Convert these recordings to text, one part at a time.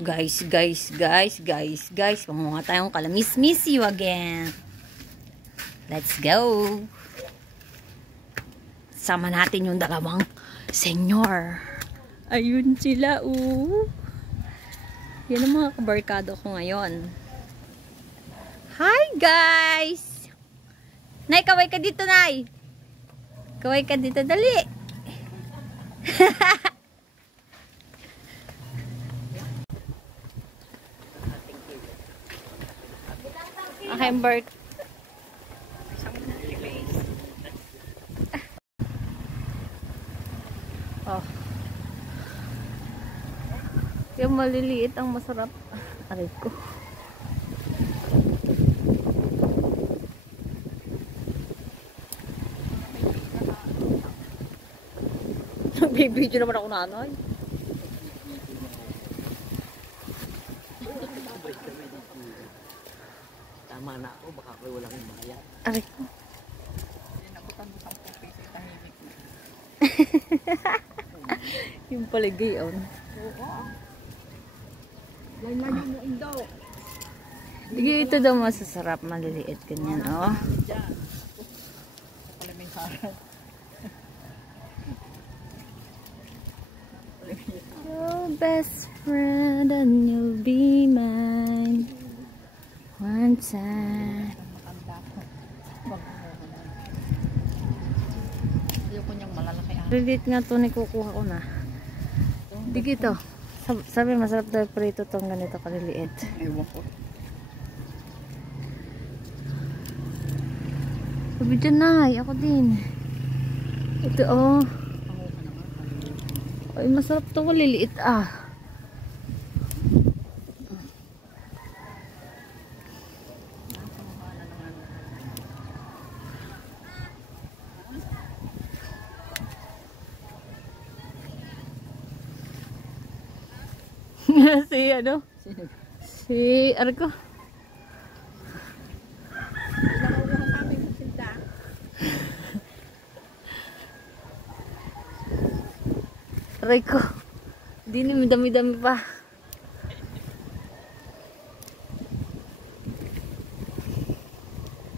Guys, pangunga tayong kalamiss you again. Let's go. Sama natin yung dalawang senyor. Ayun sila, Yan ang mga kabarkado ko ngayon. Hi, guys! Nay, kaway ka dito, Nay! Kaway ka dito, dali! Okay, Bert. Oh. Yung maliliit ang masarap. Aray ko. Nagbibidyo naman ako na ano. Tama na ako, baka ako walang maya. Aray ko. Yung paligay, Oo. Yan lang yung mundo. Sige, ito daw masasarap, maliliit ganyan, Your best friend and you'll be mine one time. Ayoko niyang malalaki. Lilit nga to, kukuha ko na. Sige ito. Sabi masarap daw prito tong ganito kaliliit. Ewan ko. Sabi dyan na, ako din. Ito Ay, masarap to kaliliit si Arko. Aray ko. Di naman dami-dami pa.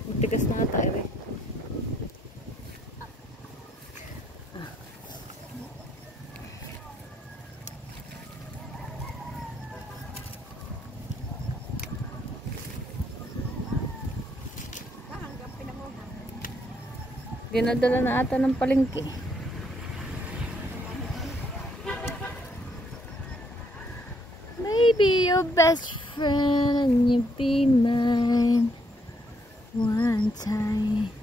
Matigas na nga tayo Dinadala na ata ng palengke. Maybe your best friend and you be mine one time.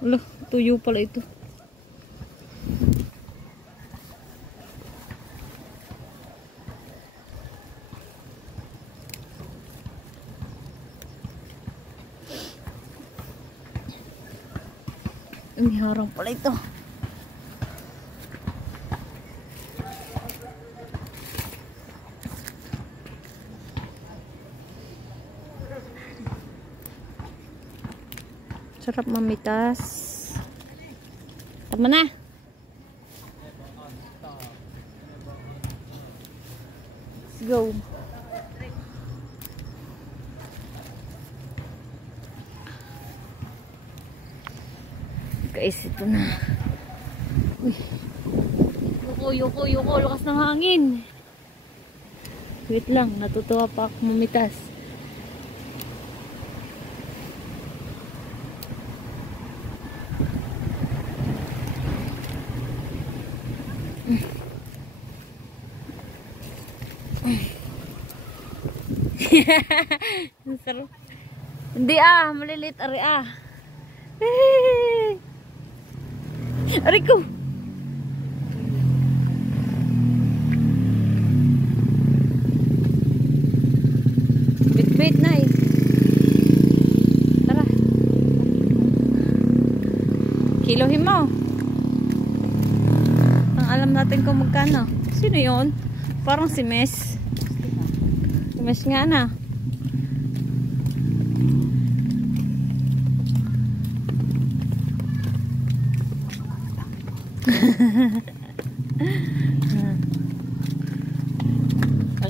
Wala, tuyo pala ito. Umiharang pala ito. Sarap mamitas. Tama na. Let's go. Guys, ito na. Uy. Yuko. Lakas ng hangin. Wait lang. Natutuwa pa ako mamitas. Hindi malilit ari Ari ko. Bit na Tara. Kilohin mo. Ang alam natin kung magkano. Sino yon? Parang si Mes. Si Mes nga na. Ang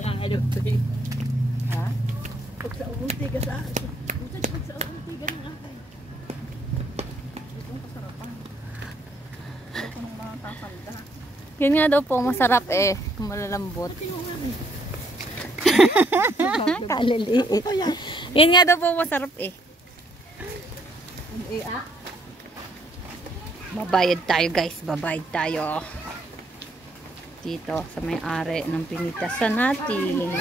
ano ito eh. Ha? Pag sa umunti ka sa akin. Pag sa umunti ka ng akin. Itong kasarapan. Ito ko nung mga kakanda. Yun nga daw po, masarap eh. Malalambot. Pati yung ano. Kaliliit. Yun nga daw po, masarap eh. Babayad tayo guys, babayad tayo. Dito sa may-ari ng pinitasan natin.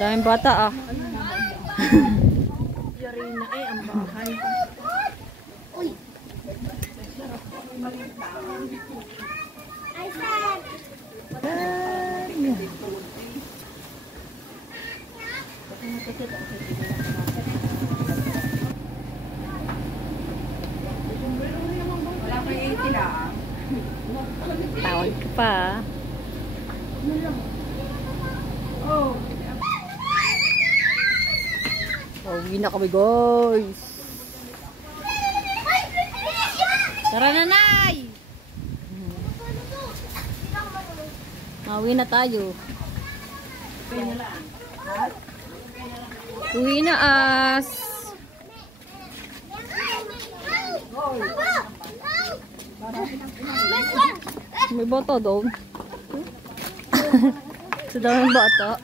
Daming bata ah. Yari na eh, ang bahay. Uy! Wala pa yung sila. Tawag ka pa ah. Oh! Uwi na kami guys. Tara na, Nay! Uwi na tayo. Uwi na as. May bata daw. Sa daming bata.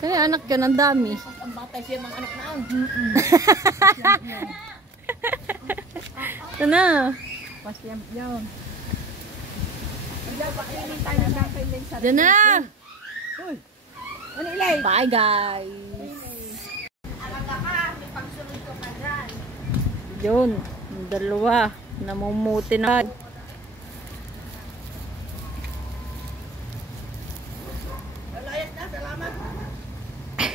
Kaya anak ka ng dami. Ang batay siya mga anak na ang. Ito na. Pasyam yun. Diyan na. Ano ilay? Bye guys. Yun. Yung dalawa. Namumuti na. Walayat na, salamat.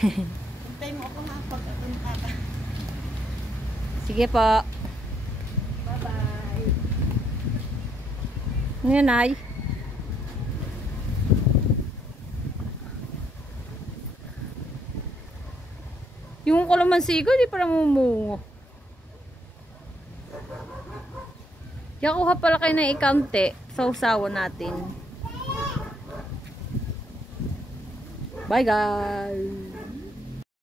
Hintay mo ako ha pag-apunta ka. Sige po. Bye-bye. Ngayon ay. Yung kalamansi ko, di pa namumungo. Yakuha pala kayo ng ikamte sa usawa natin. Bye guys!